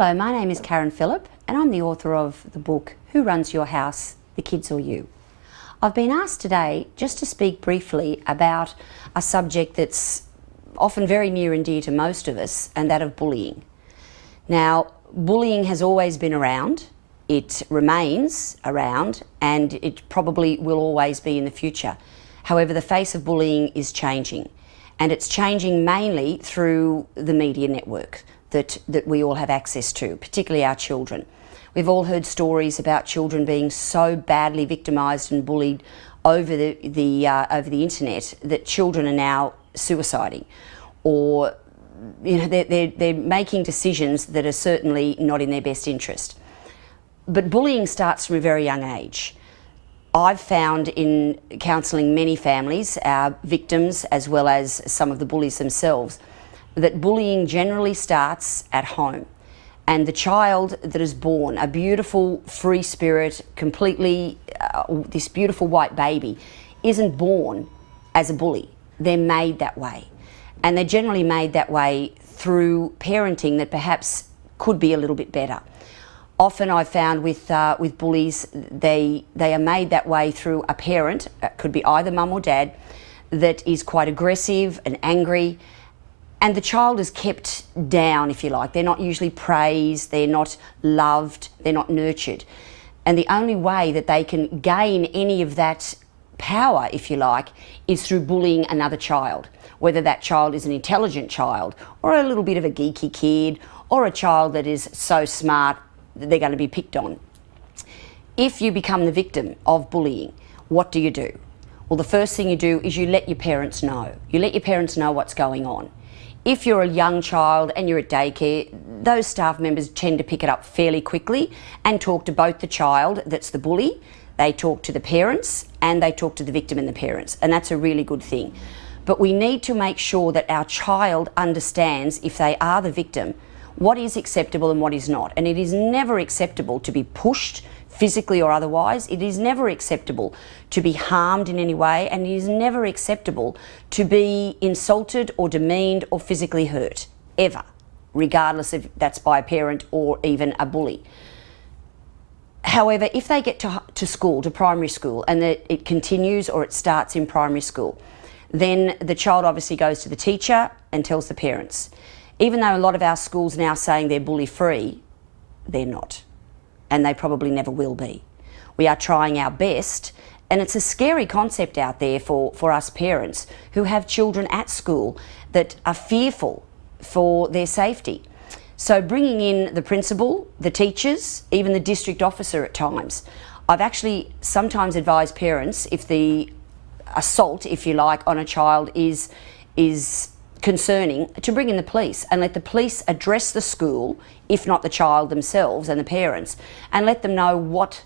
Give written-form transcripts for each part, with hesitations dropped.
Hello, my name is Karen Phillip and I'm the author of the book Who Runs Your House, the Kids or You? I've been asked today just to speak briefly about a subject that's often very near and dear to most of us, and that of bullying. Now, bullying has always been around, it remains around, and it probably will always be in the future. However, the face of bullying is changing, and it's changing mainly through the media network that we all have access to, particularly our children. We've all heard stories about children being so badly victimised and bullied over the internet that children are now suiciding, or they're making decisions that are certainly not in their best interest. But bullying starts from a very young age. I've found in counselling many families, our victims as well as some of the bullies themselves, that bullying generally starts at home. And the child that is born, a beautiful, free spirit, completely, this beautiful white baby, isn't born as a bully. They're made that way. And they're generally made that way through parenting that perhaps could be a little bit better. Often I've found with bullies, they are made that way through a parent, it could be either mum or dad, that is quite aggressive and angry, and the child is kept down, if you like. They're not usually praised, they're not loved, they're not nurtured. And the only way that they can gain any of that power, if you like, is through bullying another child, whether that child is an intelligent child or a little bit of a geeky kid or a child that is so smart that they're going to be picked on. If you become the victim of bullying, what do? Well, the first thing you do is you let your parents know. You let your parents know what's going on. If you're a young child and you're at daycare, those staff members tend to pick it up fairly quickly and talk to both the child that's the bully, they talk to the parents, and they talk to the victim and the parents, and that's a really good thing. But we need to make sure that our child understands, if they are the victim, what is acceptable and what is not. And it is never acceptable to be pushed, physically or otherwise. It is never acceptable to be harmed in any way, and it is never acceptable to be insulted or demeaned or physically hurt, ever, regardless if that's by a parent or even a bully. However, if they get to school, to primary school, and that it continues or it starts in primary school, then the child obviously goes to the teacher and tells the parents. Even though a lot of our schools now saying they're bully-free, they're not. And they probably never will be. We are trying our best, and it's a scary concept out there for us parents who have children at school that are fearful for their safety. So bringing in the principal, the teachers, even the district officer at times. I've actually sometimes advised parents, if the assault, if you like, on a child is concerning, to bring in the police and let the police address the school, if not the child themselves and the parents, and let them know what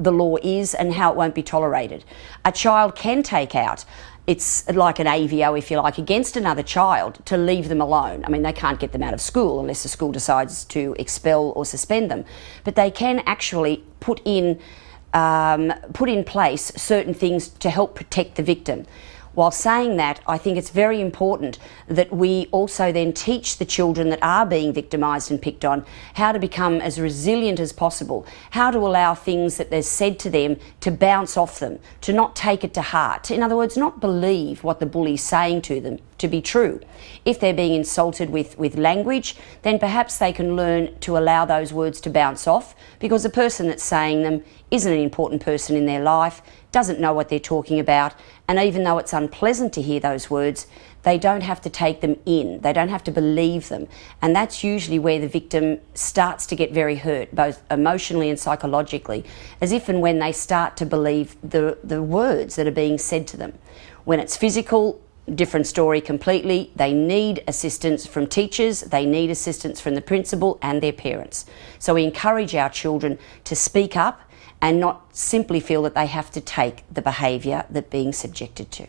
the law is and how it won't be tolerated. A child can take out, it's like an AVO, if you like, against another child to leave them alone. I mean, they can't get them out of school unless the school decides to expel or suspend them, but they can actually put in place certain things to help protect the victim. While saying that, I think it's very important that we also then teach the children that are being victimised and picked on how to become as resilient as possible, how to allow things that they're said to them to bounce off them, to not take it to heart. In other words, not believe what the bully's saying to them to be true. If they're being insulted with language, then perhaps they can learn to allow those words to bounce off, because the person that's saying them isn't an important person in their life, doesn't know what they're talking about, and even though it's unpleasant to hear those words, they don't have to take them in, they don't have to believe them. And that's usually where the victim starts to get very hurt, both emotionally and psychologically, as if and when they start to believe the words that are being said to them. When it's physical, different story completely. They need assistance from teachers, they need assistance from the principal and their parents. So we encourage our children to speak up and not simply feel that they have to take the behaviour they're being subjected to.